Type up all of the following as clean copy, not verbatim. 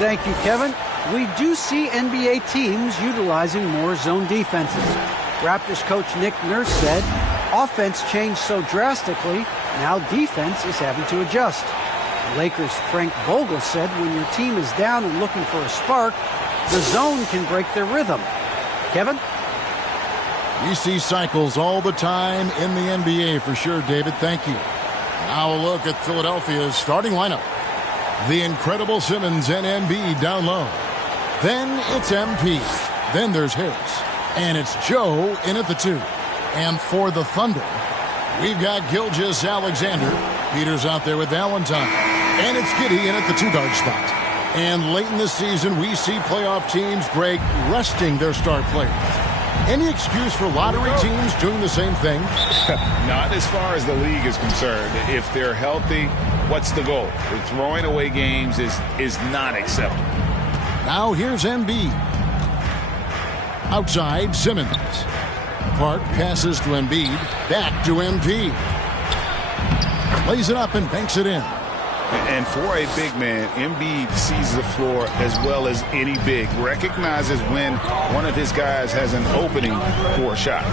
Thank you, Kevin. We do see NBA teams utilizing more zone defenses. Raptors coach Nick Nurse said, offense changed so drastically, now defense is having to adjust. Lakers' Frank Vogel said when your team is down and looking for a spark, the zone can break their rhythm. Kevin? We see cycles all the time in the NBA for sure, David. Thank you. Now a look at Philadelphia's starting lineup. The incredible Simmons and Embiid down low. Then it's MP. Then there's Harris. And it's Joe in at the 2. And for the Thunder, we've got Gilgeous-Alexander. Peters out there with Valentine. And it's Giddey in at the 2-guard spot. And late in the season, we see playoff teams break resting their star players. Any excuse for lottery teams doing the same thing? Not as far as the league is concerned. If they're healthy, what's the goal? Throwing away games is not acceptable. Now here's Embiid. Outside, Simmons. Park passes to Embiid. Back to MP. Lays it up and banks it in. And for a big man, Embiid sees the floor as well as any big. Recognizes when one of his guys has an opening for a shot.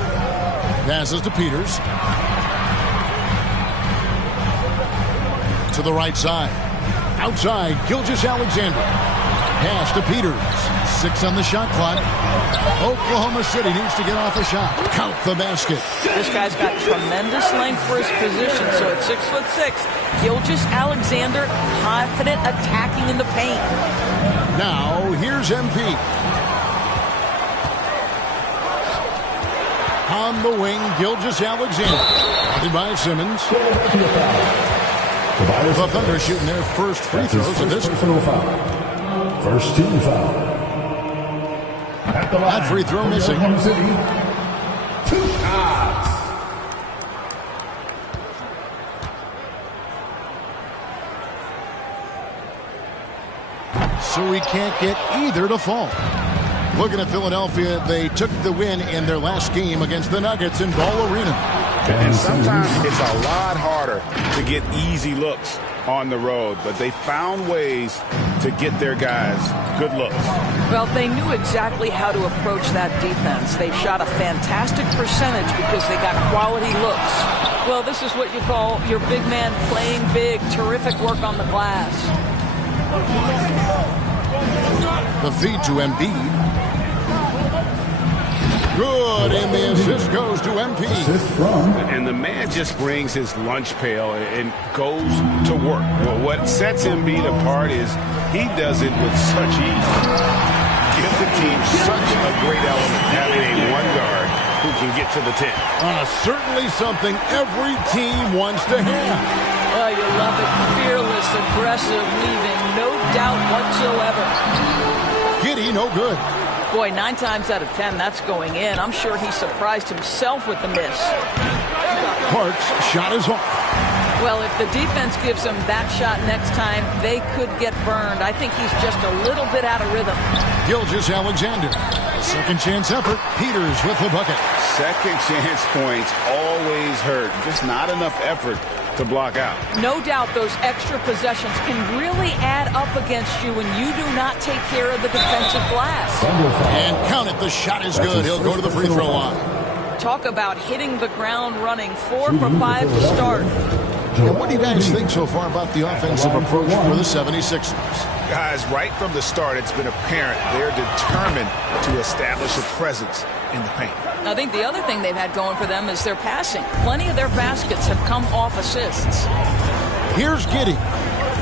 Passes to Peters. To the right side. Outside, Gilgeous-Alexander. Pass to Peters. 6 on the shot clock. Oklahoma City needs to get off a shot. Count the basket. This guy's got tremendous length for his position, so at 6'6", Gilgeous-Alexander confident attacking in the paint. Now here's MP. On the wing, Gilgeous-Alexander. Guarded by Simmons. The Thunder shooting their first free throws of this one. First team foul. That free throw missing. 2 shots. So we can't get either to fall. Looking at Philadelphia, they took the win in their last game against the Nuggets in Ball Arena. And sometimes it's a lot harder to get easy looks on the road, but they found ways to get their guys good looks. Well, they knew exactly how to approach that defense. They shot a fantastic percentage because they got quality looks. Well, this is what you call your big man playing big. Terrific work on the glass. The feed to Embiid. Good, and the assist goes to MP. And the man just brings his lunch pail and goes to work. Well, what sets Embiid apart is he does it with such ease. Gives the team such a great element having a one guard who can get to the 10. Certainly something every team wants to have. Oh, you love it. Fearless, aggressive, leaving no doubt whatsoever. Giddey, no good. Boy, 9 times out of 10, that's going in. I'm sure he surprised himself with the miss. Parks' shot is off. Well, if the defense gives him that shot next time, they could get burned. I think he's just a little bit out of rhythm. Gilgeous-Alexander. A second chance effort. Peters with the bucket. Second chance points always hurt. Just not enough effort to block out. No doubt those extra possessions can really add up against you when you do not take care of the defensive glass. And count it. The shot is good. He'll go to the free throw line. Talk about hitting the ground running. 4 for 5 to start. And what do you guys think so far about the offensive approach for the 76ers? Guys, right from the start, it's been apparent they're determined to establish a presence in the paint. I think the other thing they've had going for them is their passing. Plenty of their baskets have come off assists. Here's Giddey.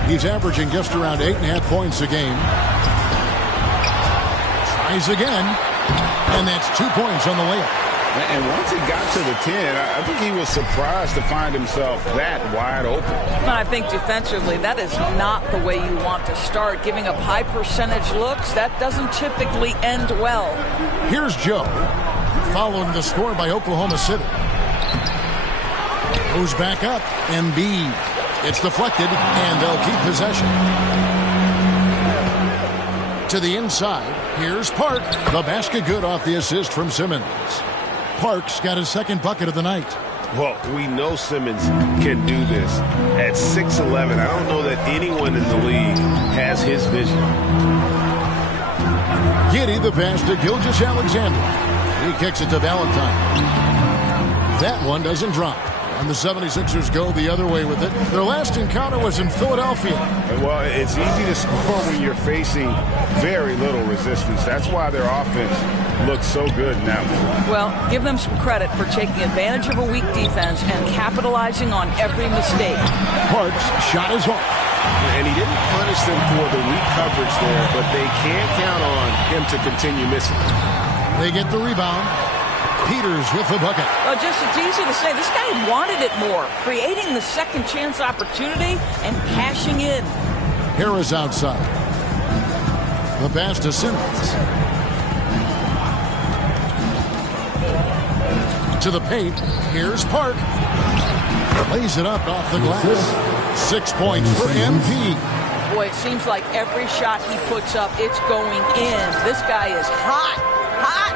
He's averaging just around 8.5 points a game. Tries again. And that's 2 points on the layup. And once he got to the 10, I think he was surprised to find himself that wide open. I think defensively, that is not the way you want to start. Giving up high percentage looks, that doesn't typically end well. Here's Joe, following the score by Oklahoma City. Goes back up, Embiid. It's deflected, and they'll keep possession. To the inside, here's Park. The basket good off the assist from Simmons. Parks got his second bucket of the night. Well, we know Simmons can do this. At 6'11", I don't know that anyone in the league has his vision. Giddey, the pass to Gilgeous-Alexander. He kicks it to Valentine. That one doesn't drop. And the 76ers go the other way with it. Their last encounter was in Philadelphia. Well, it's easy to score when you're facing very little resistance. That's why their offense looks so good now. Well, give them some credit for taking advantage of a weak defense and capitalizing on every mistake. Parks' shot is off. And he didn't punish them for the weak coverage there, but they can't count on him to continue missing. They get the rebound. Peters with the bucket. Well, just it's easy to say this guy wanted it more, creating the second chance opportunity and cashing in. Harris outside. The pass to Simmons. To the paint. Here's Park. Lays it up off the glass. 6 points for MP. Boy, it seems like every shot he puts up, it's going in. This guy is hot. Hot.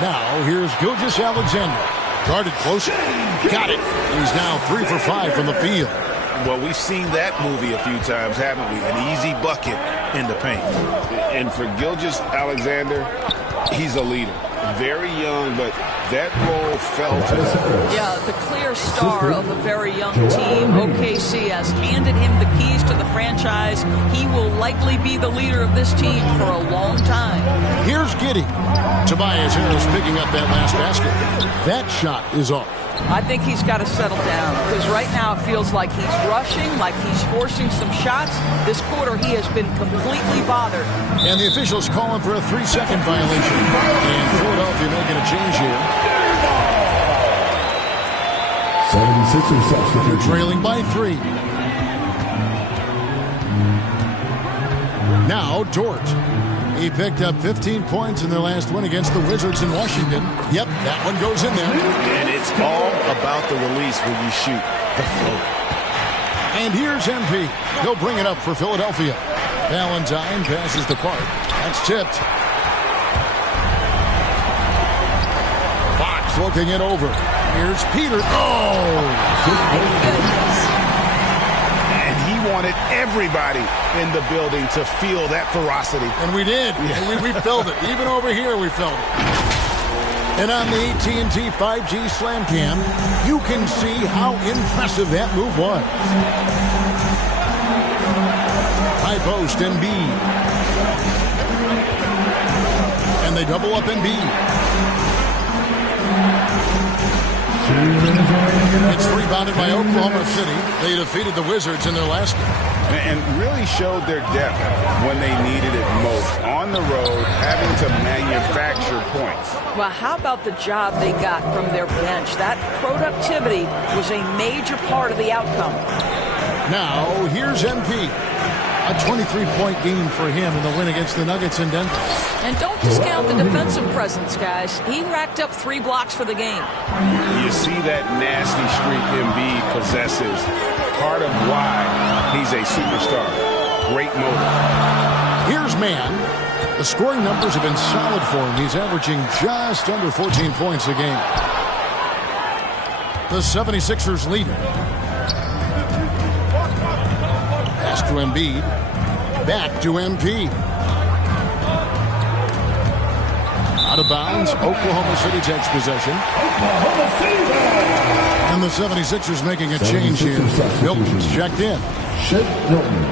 Now, here's Gilgeous-Alexander. Guarded close. Got it. He's now 3 for 5 from the field. Well, we've seen that movie a few times, haven't we? An easy bucket in the paint. And for Gilgeous-Alexander, he's a leader. Very young, but that role fell to him. Yeah, the clear star of a very young team. OKC has handed him the keys to the franchise. He will likely be the leader of this team for a long time. Here's Giddey. Tobias Harris picking up that last basket. That shot is off. I think he's got to settle down because right now it feels like he's rushing, like he's forcing some shots. This quarter he has been completely bothered. And the officials calling for a 3-second violation. And Philadelphia making a change here. 76ers substitute. Trailing by 3. Now Dort. He picked up 15 points in their last win against the Wizards in Washington. Yep, that one goes in there. And it's all about the release when you shoot the float. And here's MP. He'll bring it up for Philadelphia. Valentine passes to Park. That's tipped. Fox looking it over. Here's Peter. Oh! And he wanted everybody in the building to feel that ferocity. And we did. Yeah. We felt it. Even over here, we felt it. And on the AT&T 5G Slam Cam, you can see how impressive that move was. High post, Embiid. And they double up Embiid. It's rebounded by Oklahoma City. They defeated the Wizards in their last game. And really showed their depth when they needed it most. On the road, having to manufacture points. Well, how about the job they got from their bench? That productivity was a major part of the outcome. Now, here's MP. A 23-point game for him in the win against the Nuggets in Denver. And don't discount the defensive presence, guys. He racked up 3 blocks for the game. You see that nasty streak Embiid possesses. Part of why he's a superstar. Great motor. Here's Mann. The scoring numbers have been solid for him. He's averaging just under 14 points a game. The 76ers lead. Pass to Embiid. Back to MP. Out of bounds. Oklahoma City takes possession. And the 76ers making a change here. Milton's checked in. Milton.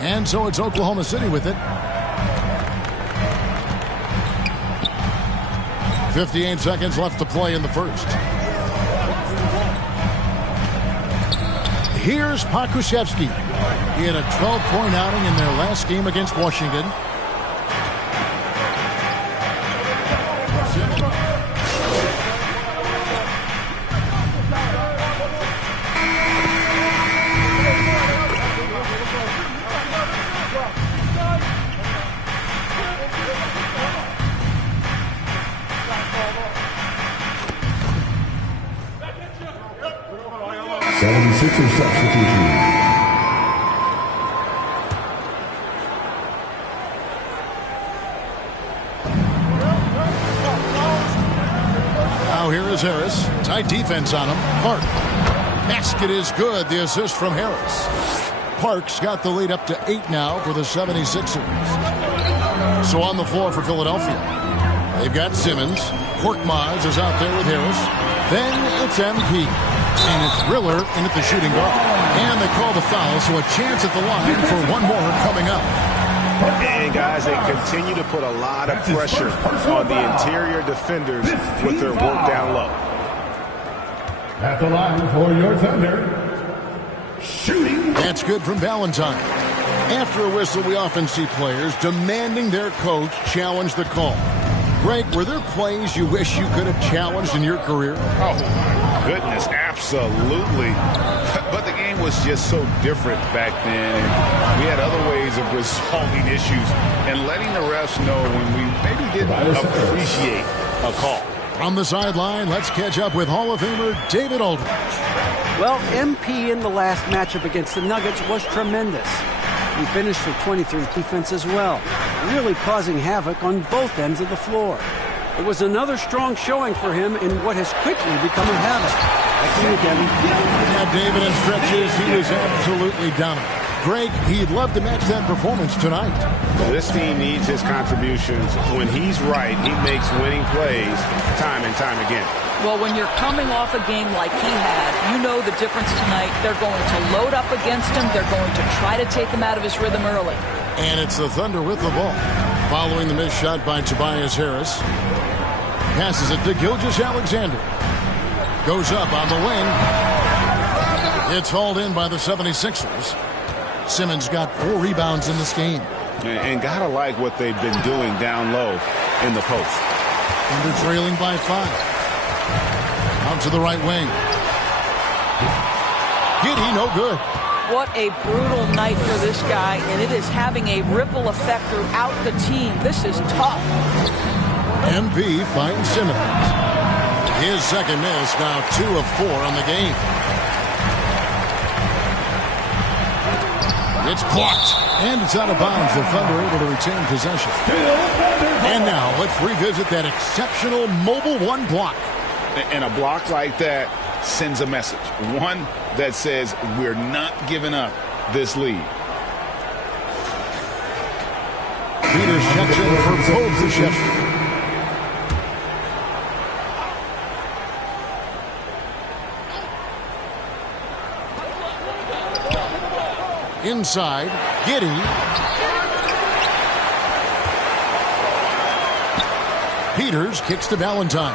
And so it's Oklahoma City with it. 58 seconds left to play in the first. Here's Pokusevski. He had a 12-point outing in their last game against Washington. Sixers substitution. Harris. Tight defense on him. Park. Basket is good. The assist from Harris. Park's got the lead up to 8 now for the 76ers. So on the floor for Philadelphia, they've got Simmons. Korkmaz is out there with Harris. Then it's MP. And it's Riller in at the shooting guard. And they call the foul, so a chance at the line for one more coming up. And, guys, they continue to put a lot of pressure on the interior defenders with their work down low. At the line for your Thunder, shooting. That's good from Valentine. After a whistle, we often see players demanding their coach challenge the call. Greg, were there plays you wish you could have challenged in your career? Oh, my goodness, absolutely. But the game was just so different back then. And we had other ways of resolving issues and letting the refs know when we maybe didn't appreciate a call. From the sideline, let's catch up with Hall of Famer David Aldridge. Well, MP in the last matchup against the Nuggets was tremendous. He finished with 23 defense as well, really causing havoc on both ends of the floor. It was another strong showing for him in what has quickly become a habit. Back to you, Kevin. Yeah, David, in stretches, he was absolutely dominant. Greg, he'd love to match that performance tonight. This team needs his contributions. When he's right, he makes winning plays time and time again. Well, when you're coming off a game like he had, you know the difference tonight. They're going to load up against him. They're going to try to take him out of his rhythm early. And it's the Thunder with the ball. Following the missed shot by Tobias Harris. Passes it to Gilgeous-Alexander. Goes up on the wing. It's hauled in by the 76ers. Simmons got 4 rebounds in this game. And gotta like what they've been doing down low in the post. Thunder trailing by 5. Out to the right wing. Giddey, no good. What a brutal night for this guy, and it is having a ripple effect throughout the team. This is tough. MP finds Simmons. His second miss, now 2 of 4 on the game. It's blocked, and it's out of bounds. The Thunder able to retain possession. And now let's revisit that exceptional Mobile One block. And a block like that sends a message. One that says we're not giving up this lead. Peters checks in for both possessions. Inside, Giddey. Peters kicks to Valentine.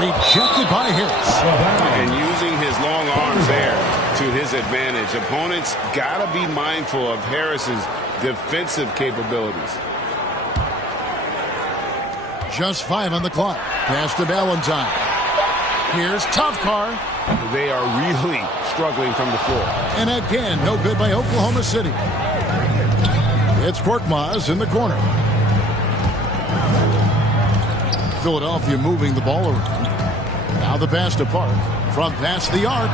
Rejected by Harris. And using his long arms there to his advantage. Opponents got to be mindful of Harris's defensive capabilities. Just 5 on the clock. Pass to Valentine. Here's Tofkar. They are really struggling from the floor. And again, no good by Oklahoma City. It's Korkmaz in the corner. Philadelphia moving the ball around. Now the pass to Park. From past the arc.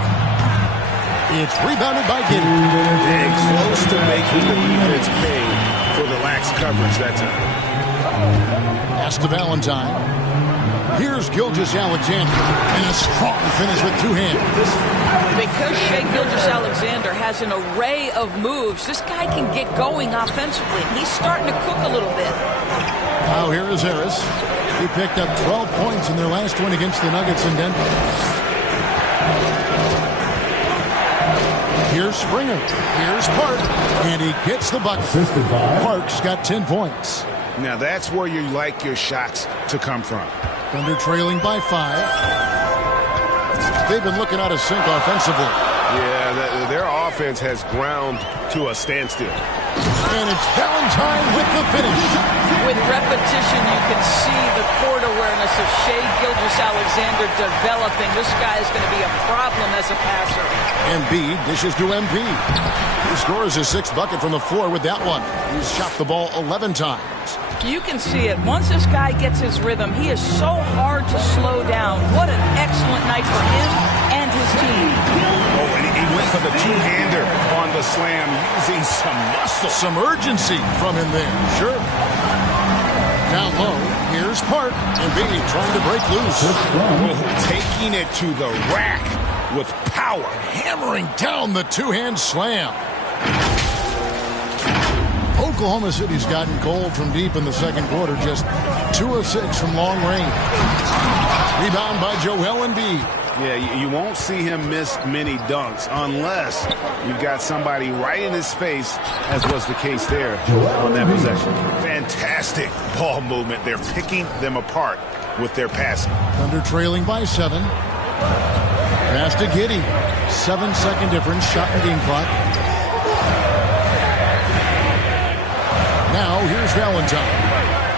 It's rebounded by Giddey. And close to making the defense pay for the lax coverage that time. Pass to Valentine. Here's Gilgeous-Alexander. And a strong finish with 2 hands. Because Shai Gilgeous-Alexander has an array of moves, this guy can get going offensively. He's starting to cook a little bit. Now here is Harris. He picked up 12 points in their last win against the Nuggets in Denver. Here's Springer. Here's Park. And he gets the bucket. Park's got 10 points. Now that's where you like your shots to come from. Thunder trailing by 5. They've been looking out of sync offensively. Yeah, their offense has ground to a standstill. And it's Valentine with the finish. With repetition, you can see the court awareness of Shai Gilgeous-Alexander developing. This guy is going to be a problem as a passer. Embiid dishes to MP. He scores his 6th bucket from the floor with that one. He's shot the ball 11 times. You can see it. Once this guy gets his rhythm, he is so hard to slow down. What an excellent night for him and his team. Oh, and he went for the 2-hander on the slam, using some muscle. Some urgency from him there. Sure. Down low, Here's Park. Embiid trying to break loose. Taking it to the rack with power. Hammering down the two-hand slam. Oklahoma City's gotten cold from deep in the second quarter. Just 2 of 6 from long range. Rebound by Joel Embiid. Yeah, you won't see him miss many dunks unless you've got somebody right in his face, as was the case there on that possession. Fantastic ball movement. They're picking them apart with their passing. Thunder trailing by 7. Pass to Giddey. 7-second difference. Shot and game clock. Now here's Valentine.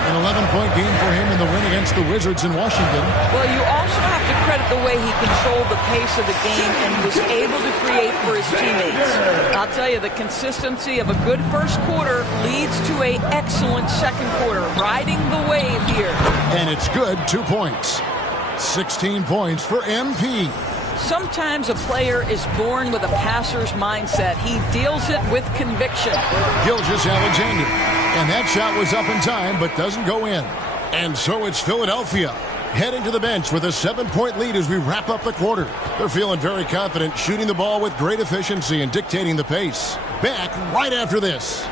An 11-point game for him in the win against the Wizards in Washington. Well, you also have to credit the way he controlled the pace of the game and was able to create for his teammates. I'll tell you, the consistency of a good first quarter leads to an excellent second quarter, riding the wave here. And it's good, 2 points. 16 points for MP. Sometimes a player is born with a passer's mindset. He deals it with conviction. Gilgeous-Alexander. And that shot was up in time, but doesn't go in. And so it's Philadelphia heading to the bench with a 7-point lead as we wrap up the quarter. They're feeling very confident, shooting the ball with great efficiency and dictating the pace. Back right after this.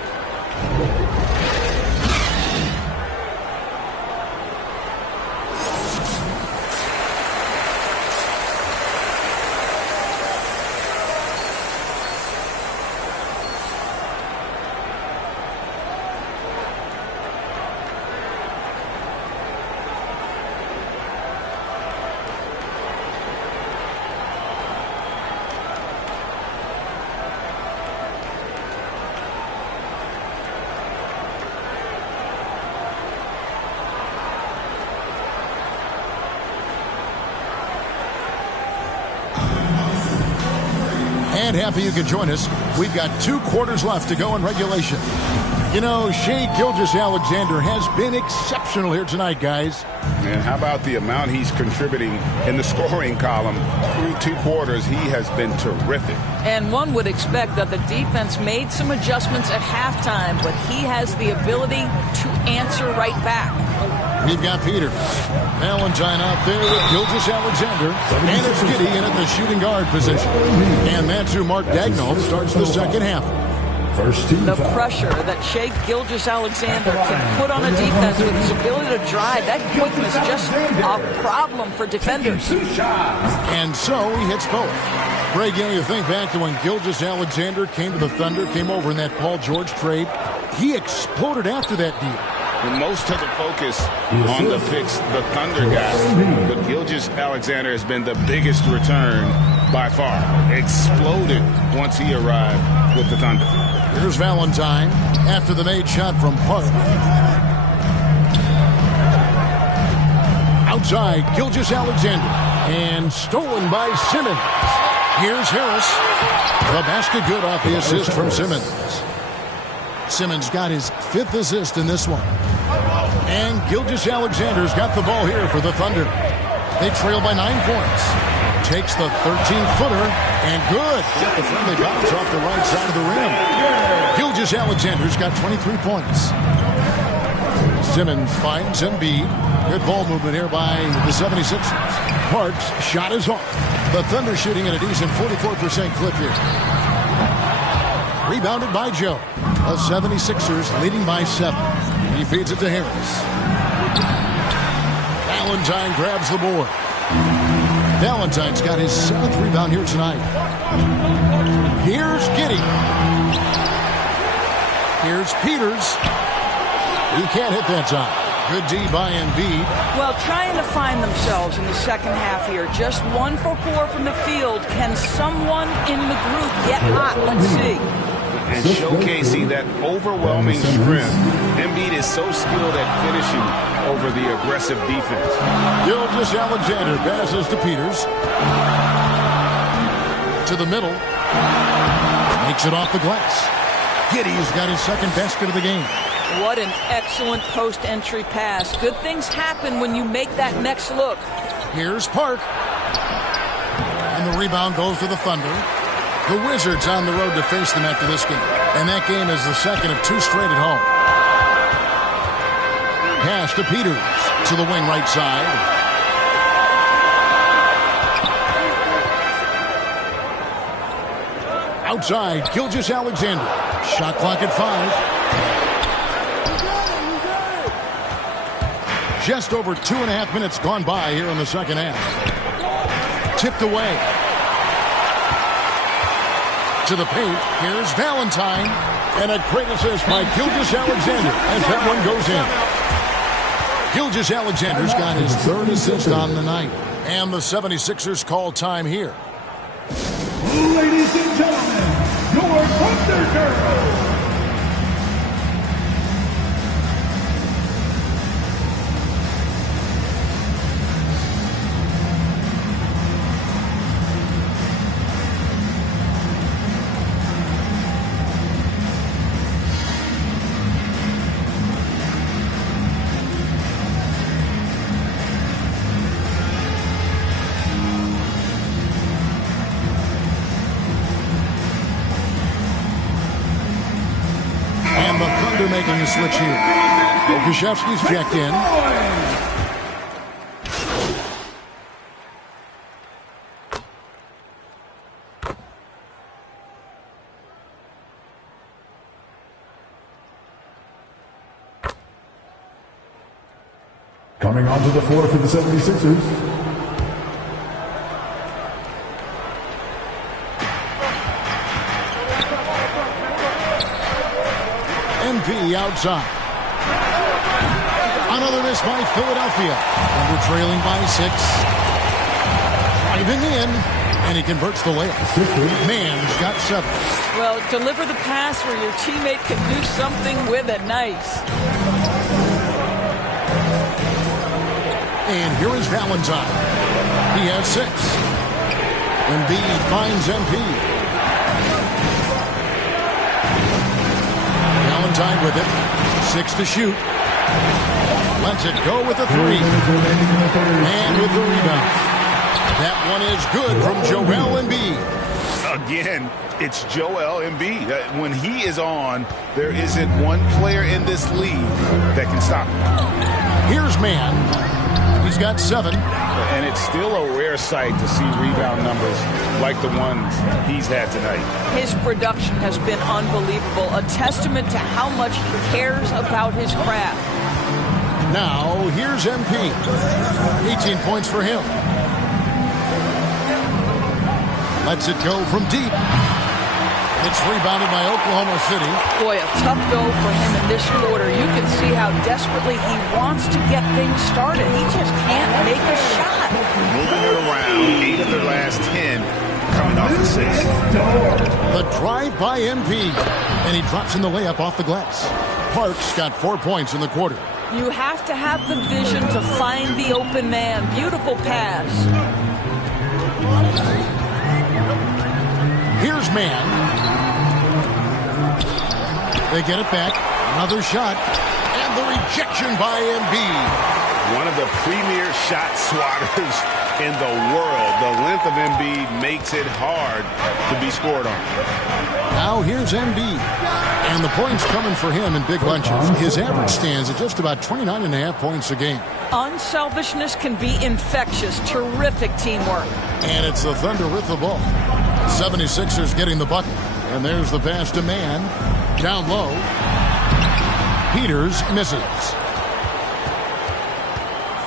And happy you could join us. We've got 2 quarters left to go in regulation. You know, Shai Gilgeous-Alexander has been exceptional here tonight, guys. And how about the amount he's contributing in the scoring column through 2 quarters? He has been terrific. And one would expect that the defense made some adjustments at halftime, but he has the ability to answer right back. We've got Peters. Valentine out there with Gilgeous-Alexander. And it's Giddey in at the shooting guard position. And that's who Mark Daigneault starts the second half. The pressure that Shai Gilgeous-Alexander can put on a defense with his ability to drive, that quickness, just a problem for defenders. And so he hits both. Greg, you think back to when Gilgeous-Alexander came to the Thunder, came over in that Paul George trade. He exploded after that deal. And most of the focus on the picks the Thunder got, but Gilgeous-Alexander has been the biggest return by far. Exploded once he arrived with the Thunder. Here's Valentine after the made shot from Park. Outside, Gilgeous-Alexander. And stolen by Simmons. Here's Harris. The basket good off the assist from Simmons. Simmons got his 5th assist in this one. And Gilgeous-Alexander's got the ball here for the Thunder. They trail by 9 points. Takes the 13-footer, and good. Got the friendly bounce off the right side of the rim. Gilgeous-Alexander's got 23 points. Simmons finds Embiid. Good ball movement here by the 76ers. Parks' shot is off. The Thunder shooting at a decent 44% clip here. Rebounded by Joe. The 76ers leading by 7. He feeds it to Harris. Valentine grabs the board. Valentine's got his 7th rebound here tonight. Here's Giddey. Here's Peters. He can't hit that time. Good D by Embiid. Well, trying to find themselves in the second half here. Just 1 for 4 from the field. Can someone in the group get hot? Let's see. And showcasing that overwhelming strength. Embiid is so skilled at finishing over the aggressive defense. Gilgeous-Alexander passes to Peters. To the middle. Makes it off the glass. Giddey's got his 2nd basket of the game. What an excellent post-entry pass. Good things happen when you make that next look. Here's Park. And the rebound goes to the Thunder. The Wizards on the road to face them after this game. And that game is the 2nd of 2 straight at home. Pass to Peters. to the wing right side. Outside, Gilgeous-Alexander. Shot clock at 5. Just over 2.5 minutes gone by here in the second half. Tipped away. To the paint. Here's Valentine. And a great assist by Gilgeous-Alexander as that one goes in. Gilgeous-Alexander's got his 3rd assist on the night. And the 76ers call time here. Ladies and gentlemen, your Thunder Girls. Making a switch here. Okashevsky's checked in. Coming onto the floor for the 76ers. MP outside. Another miss by Philadelphia. Thunder trailing by 6. Driving in, and he converts the layup. Mann's got 7. Well, deliver the pass where your teammate can do something with it. Nice. And here is Valentine. He has 6. Embiid finds MP. Valentine with it. 6 to shoot. Lets it go with a 3. And with the rebound. That one is good from Joel Embiid. Again, it's Joel Embiid. When he is on, there isn't one player in this league that can stop him. Here's Mann. He's got 7. And it's still a rare sight to see rebound numbers like the ones he's had tonight. His production has been unbelievable, a testament to how much he cares about his craft. Now, here's MP. 18 points for him. Lets it go from deep. It's rebounded by Oklahoma City. Boy, a tough go for him in this quarter. You can see how desperately he wants to get things started. He just can't make a shot. Moving it around, 8 of their last 10 coming off assists. The drive by MP. And he drops in the layup off the glass. Parks got 4 points in the quarter. You have to have the vision to find the open man. Beautiful pass. Here's Mann. They get it back. Another shot. And the rejection by Embiid. One of the premier shot swatters in the world. The length of Embiid makes it hard to be scored on. Now here's Embiid. And the points coming for him in big bunches. His average stands at just about 29.5 points a game. Unselfishness can be infectious. Terrific teamwork. And it's the Thunder with the ball. 76ers getting the bucket. And there's the pass to Mann. Down low. Peters misses.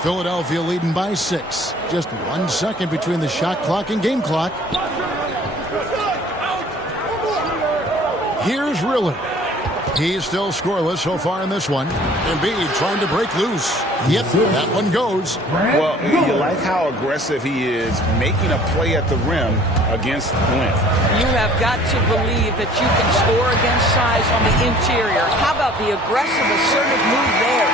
Philadelphia leading by 6. Just 1 second between the shot clock and game clock. Here's Riller. He's still scoreless so far in this one. Embiid trying to break loose. Yep, that one goes. Well, you like how aggressive he is making a play at the rim against length. You have got to believe that you can score against size on the interior. How about the aggressive, assertive move there?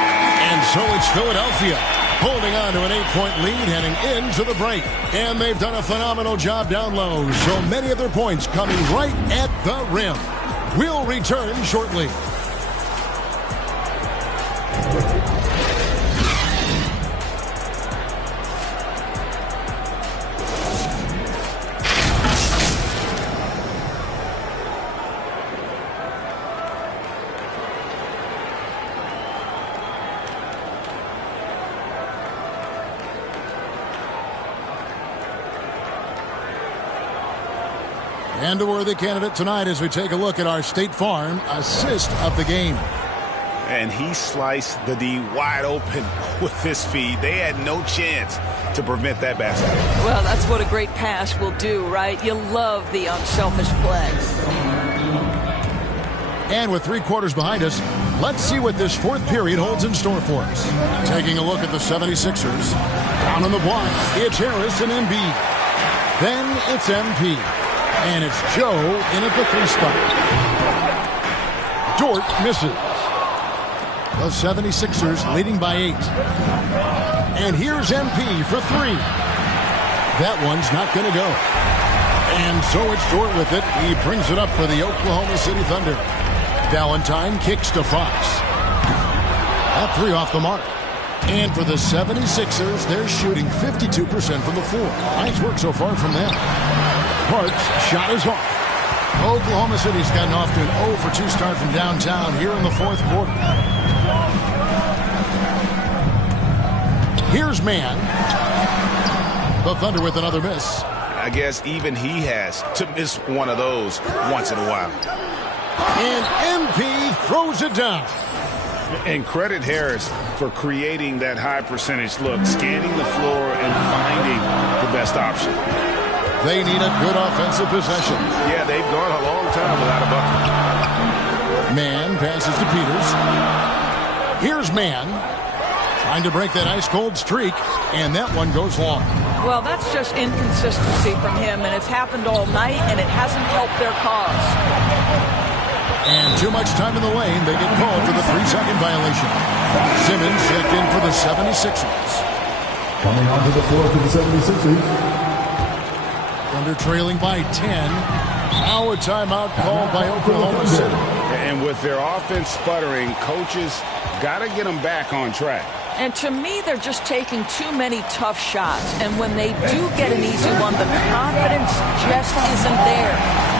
And so it's Philadelphia holding on to an 8-point lead heading into the break. And they've done a phenomenal job down low. So many of their points coming right at the rim. We'll return shortly. And a worthy candidate tonight as we take a look at our State Farm assist of the game. And he sliced the D wide open with his feed. They had no chance to prevent that basket. Well, that's what a great pass will do, right? You love the unselfish play. And with 3 quarters behind us, let's see what this fourth period holds in store for us. Taking a look at the 76ers. Down on the block, it's Harris and Embiid. Then it's MP. And it's Joe in at the 3 spot. Dort misses. The 76ers leading by 8. And here's MP for 3. That one's not going to go. And so it's Dort with it. He brings it up for the Oklahoma City Thunder. Valentine kicks to Fox. That 3 off the mark. And for the 76ers, they're shooting 52% from the floor. Nice work so far from them. Parks' shot is off. Oklahoma City's gotten off to an 0 for 2 start from downtown here in the fourth quarter. Here's Mann. The Thunder with another miss. I guess even he has to miss one of those once in a while. And MP throws it down. And credit Harris for creating that high percentage look, scanning the floor and finding the best option. They need a good offensive possession. Yeah, they've gone a long time without a bucket. Mann passes to Peters. Here's Mann. Trying to break that ice-cold streak, and that one goes long. Well, that's just inconsistency from him, and it's happened all night, and it hasn't helped their cause. And too much time in the lane. They get called for the 3-second violation. Simmons checked in for the 76ers. Coming onto the floor for the 76ers. Thunder trailing by 10. Now a timeout called by Oklahoma City. And with their offense sputtering, coaches got to get them back on track. And to me, they're just taking too many tough shots. And when they do get an easy one, the confidence just isn't there.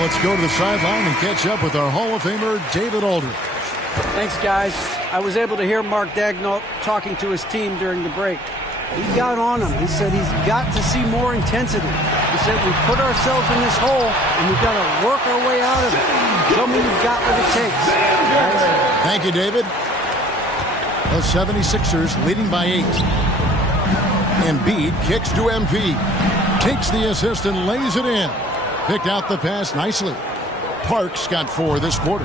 Let's go to the sideline and catch up with our Hall of Famer, David Aldridge. Thanks, guys. I was able to hear Mark Daigneault talking to his team during the break. He got on him. He said he's got to see more intensity. He said we put ourselves in this hole, and we've got to work our way out of it. Tell me you've got what it takes. Guys. Thank you, David. The 76ers leading by 8. Embiid kicks to MP. Takes the assist and lays it in. Picked out the pass nicely. Parks got 4 this quarter.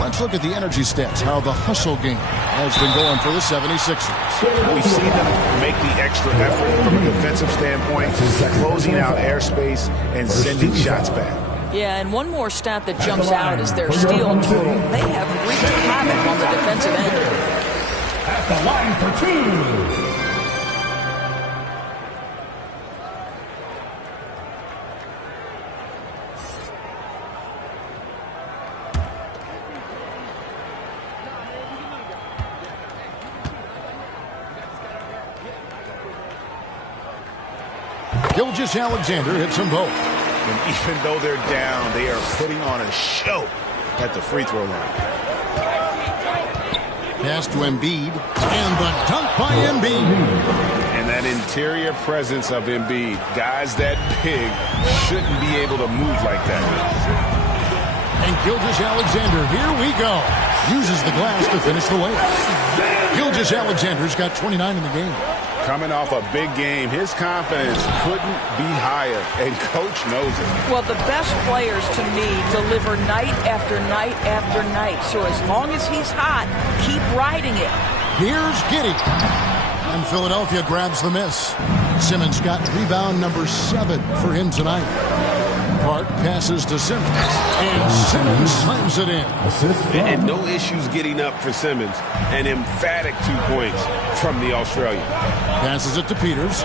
Let's look at the energy stats, how the hustle game has been going for the 76ers. We've seen them make the extra effort from a defensive standpoint, closing out airspace and sending shots back. Yeah, and one more stat that jumps out is their steal total. They have wreaked havoc on the defensive end. At the line for 2. Gilgeous-Alexander hits them both. And even though they're down, they are putting on a show at the free throw line. Pass to Embiid, and the dunk by Embiid. And that interior presence of Embiid, guys that big shouldn't be able to move like that. And Gilgeous-Alexander, here we go. Uses the glass to finish the layup. Gilgeous-Alexander's got 29 in the game. Coming off a big game, his confidence couldn't be higher, and Coach knows it. Well, the best players, to me, deliver night after night after night. So as long as he's hot, keep riding it. Here's Giddey. And Philadelphia grabs the miss. Simmons got rebound number 7 for him tonight. Park passes to Simmons, and Simmons slams it in. And no issues getting up for Simmons. An emphatic 2 points from the Australian. Passes it to Peters.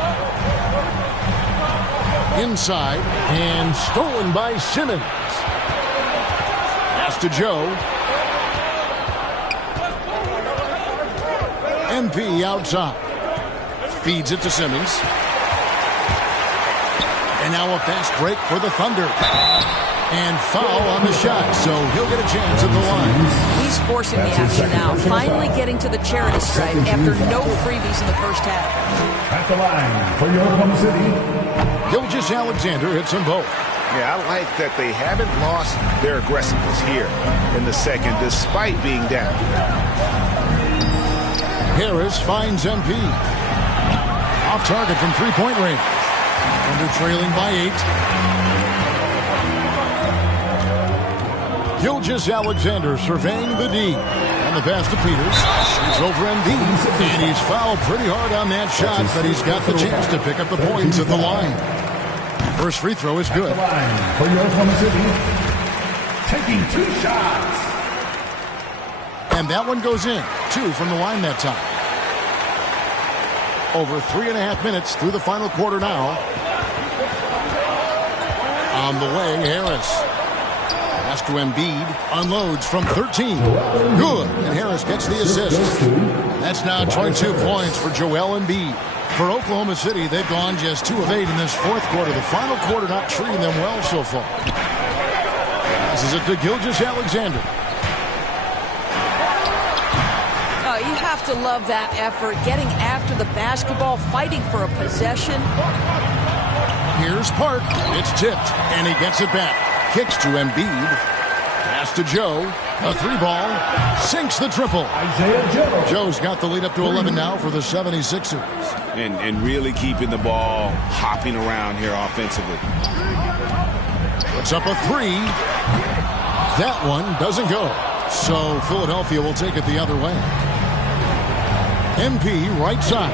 Inside, and stolen by Simmons. Pass to Joe. MP outside. Feeds it to Simmons. And now a fast break for the Thunder. And foul on the shot, so he'll get a chance at the line. He's forcing the action now, finally getting to the charity stripe after no freebies in the first half. At the line for your Oklahoma City, Gilgeous-Alexander hits them both. Yeah, I like that they haven't lost their aggressiveness here in the second, despite being down. Harris finds MP. Off target from three-point range. Thunder trailing by 8. Gilgeous-Alexander surveying the D. And the pass to Peters. Shoots over Embiid. And he's fouled pretty hard on that shot, but he's got the chance to pick up the points at the line. First free throw is good. at the line for your Oklahoma City, taking 2 shots. And that one goes in. 2 from the line that time. Over 3.5 minutes through the final quarter now. On the way, Harris. Pass to Embiid. Unloads from 13. Good. And Harris gets the assist. That's now 22 points for Joel Embiid. For Oklahoma City, they've gone just 2 of 8 in this fourth quarter. The final quarter not treating them well so far. Passes it to Gilgeous-Alexander. You have to love that effort, getting after the basketball, fighting for a possession. Here's Park. It's tipped, and he gets it back. Kicks to Embiid. Pass to Joe. A 3-ball. Sinks the triple. Isaiah Joe. Joe's got the lead up to 11 now for the 76ers. And really keeping the ball hopping around here offensively. Puts up a 3. That one doesn't go. So Philadelphia will take it the other way. MP right side.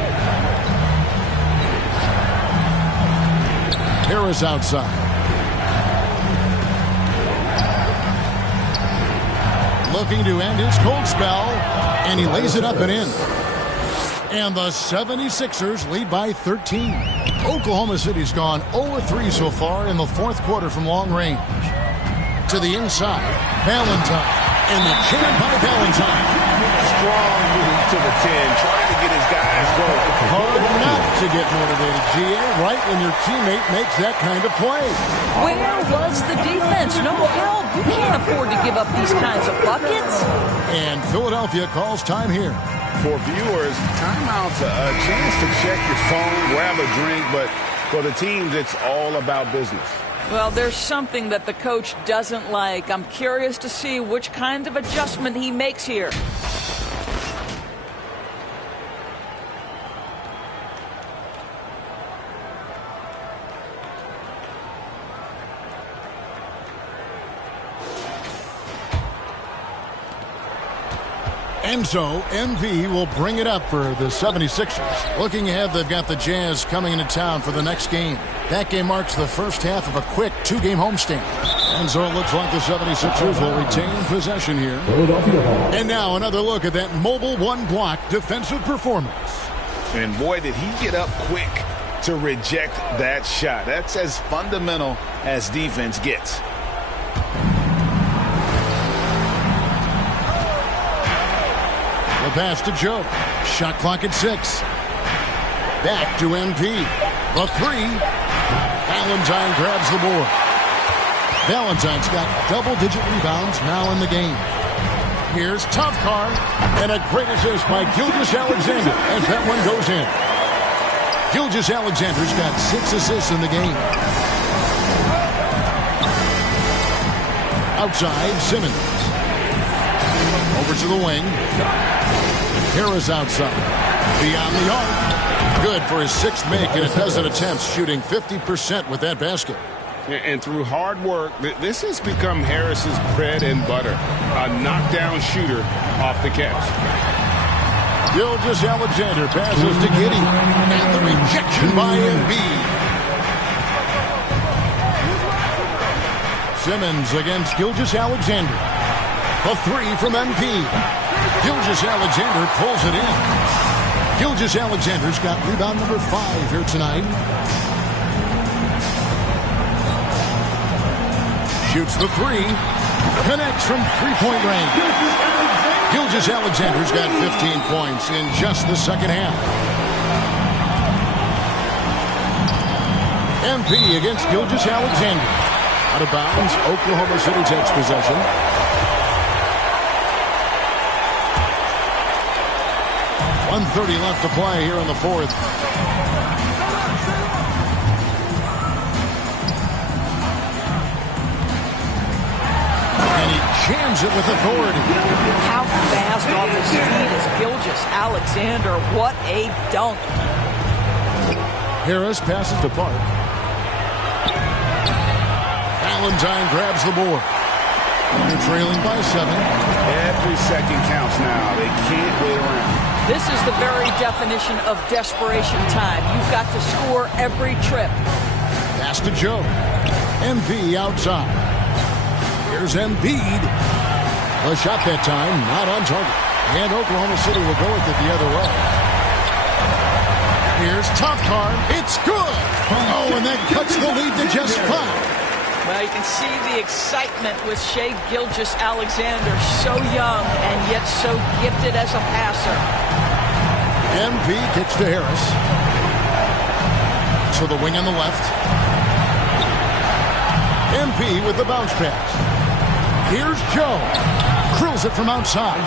Harris outside. Looking to end his cold spell, and he lays it up and in. And the 76ers lead by 13. Oklahoma City's gone 0-3 so far in the fourth quarter from long range. To the inside, Valentine. And the jam by Valentine. Strong move to the 10, trying to get his guys going. Hard not to get motivated, GA, right when your teammate makes that kind of play. Where was the defense? No help. You can't afford to give up these kinds of buckets. And Philadelphia calls time here. For viewers, timeout's a chance to check your phone, grab a drink, but for the teams, it's all about business. Well, there's something that the coach doesn't like. I'm curious to see which kind of adjustment he makes here. And so, MV will bring it up for the 76ers. Looking ahead, they've got the Jazz coming into town for the next game. That game marks the first half of a quick 2-game homestand. And so it looks like the 76ers will retain possession here. And now another look at that mobile one-block defensive performance. And boy, did he get up quick to reject that shot. That's as fundamental as defense gets. The pass to Joe. Shot clock at 6. Back to MP. The 3. Valentine grabs the board. Valentine's got double-digit rebounds now in the game. Here's Tavkar. And a great assist by Gilgeous-Alexander as that one goes in. Gilgeous-Alexander's got 6 assists in the game. Outside, Simmons. Over to the wing. Harris outside. Beyond the arc. Good for his 6th make in a dozen attempts, shooting 50% with that basket. And through hard work, this has become Harris's bread and butter. A knockdown shooter off the catch. Gilgeous-Alexander passes to Giddey. And the rejection by Embiid. Simmons against Gilgeous-Alexander. A 3 from MP. Gilgeous-Alexander pulls it in. Gilgeous-Alexander's got rebound number 5 here tonight. Shoots the 3. Connects from three-point range. Gilgeous-Alexander's got 15 points in just the second half. MP against Gilgeous-Alexander. Out of bounds, Oklahoma City takes possession. .130 left to play here in the fourth. And he jams it with authority. How fast off his feet is Gilgeous-Alexander. What a dunk. Harris passes to Park. Valentine grabs the board. And they're trailing by 7. Every second counts now. They can't wait around. This is the very definition of desperation time. You've got to score every trip. Pass to Joe. MP outside. Here's Embiid. The shot that time, not on target. And Oklahoma City will go with it the other way. Here's Topcar. It's good. Oh, and that cuts the lead to just 5. Well, you can see the excitement with Shai Gilgeous-Alexander. So young and yet so gifted as a passer. MP kicks to Harris. To the wing on the left. MP with the bounce pass. Here's Joe. Drills it from outside.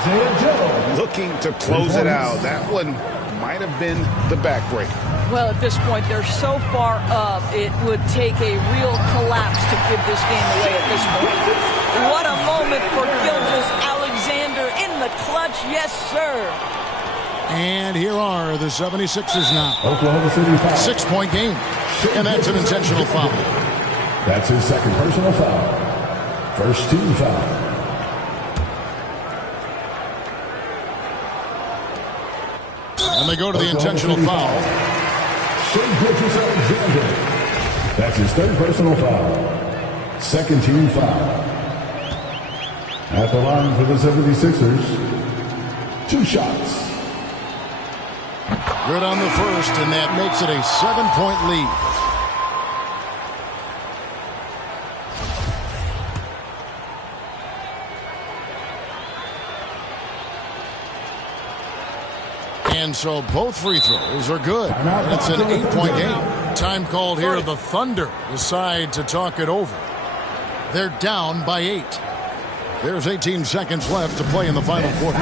Looking to close it out. That one might have been the backbreaker. Well, at this point, they're so far up, it would take a real collapse to give this game away at this point. What a moment for Gilgeous-Alexander in the clutch. Yes, sir. And here are the 76ers now. Oklahoma City foul. 6-point game. And that's an intentional foul. That's his second personal foul. First team foul. And they go to the intentional foul. Shai Gilgeous-Alexander. That's his third personal foul. Second team foul. At the line for the 76ers. 2 shots. Good on the first, and that makes it a 7-point lead. And so both free throws are good. And it's an 8-point game. Time called here. The Thunder decide to talk it over. They're down by 8. There's 18 seconds left to play in the final quarter.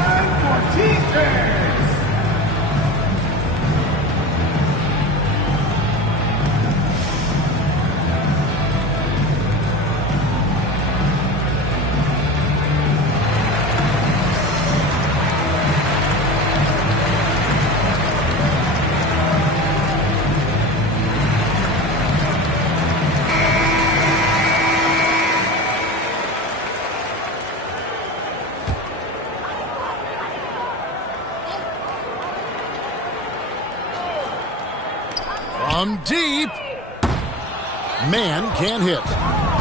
From deep. Man can't hit.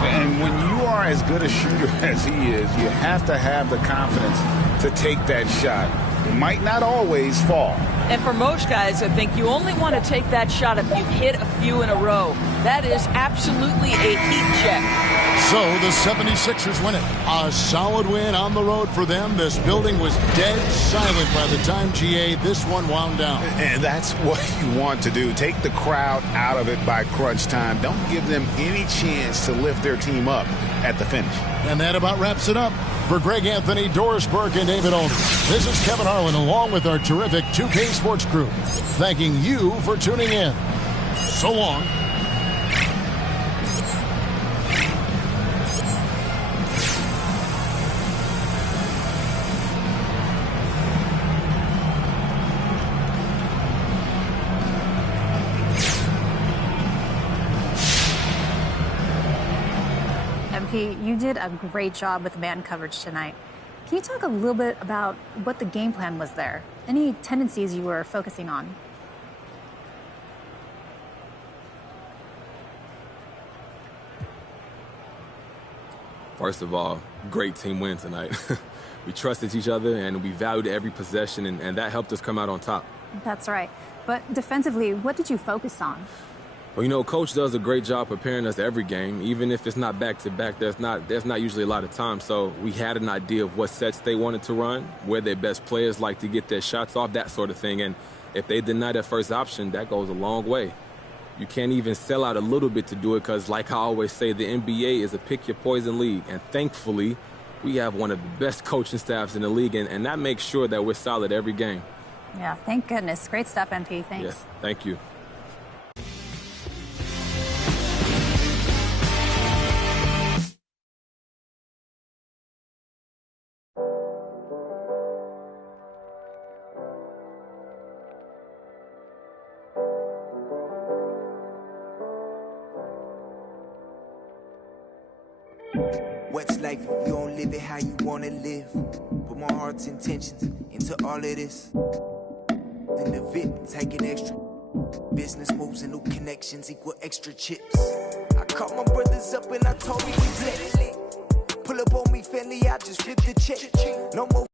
And when you are as good a shooter as he is, you have to have the confidence to take that shot. It might not always fall. And for most guys, I think you only want to take that shot if you've hit a few in a row. That is absolutely a heat check. So the 76ers win it. A solid win on the road for them. This building was dead silent by the time, GA, this one wound down. And that's what you want to do. Take the crowd out of it by crunch time. Don't give them any chance to lift their team up at the finish. And that about wraps it up. For Greg Anthony, Doris Burke, and David Olney, this is Kevin Harlan along with our terrific 2K Sports crew, thanking you for tuning in. So long. You did a great job with man coverage tonight. Can you talk a little bit about what the game plan was there? Any tendencies you were focusing on? First of all, great team win tonight. We trusted each other and we valued every possession, and that helped us come out on top. That's right. But defensively, what did you focus on? Well, you know, Coach does a great job preparing us every game. Even if it's not back-to-back, there's not usually a lot of time. So we had an idea of what sets they wanted to run, where their best players like to get their shots off, that sort of thing. And if they deny that first option, that goes a long way. You can't even sell out a little bit to do it because, like I always say, the NBA is a pick-your-poison league. And thankfully, we have one of the best coaching staffs in the league, and that makes sure that we're solid every game. Yeah, thank goodness. Great stuff, MP. Thanks. Yes, thank you. What's life if you don't live it how you wanna live? Put my heart's intentions into all of this. Then the VIP taking extra. Business moves and new connections equal extra chips. I called my brothers up and I told me we blessed. Pull up on me, family, I just flipped the check. No more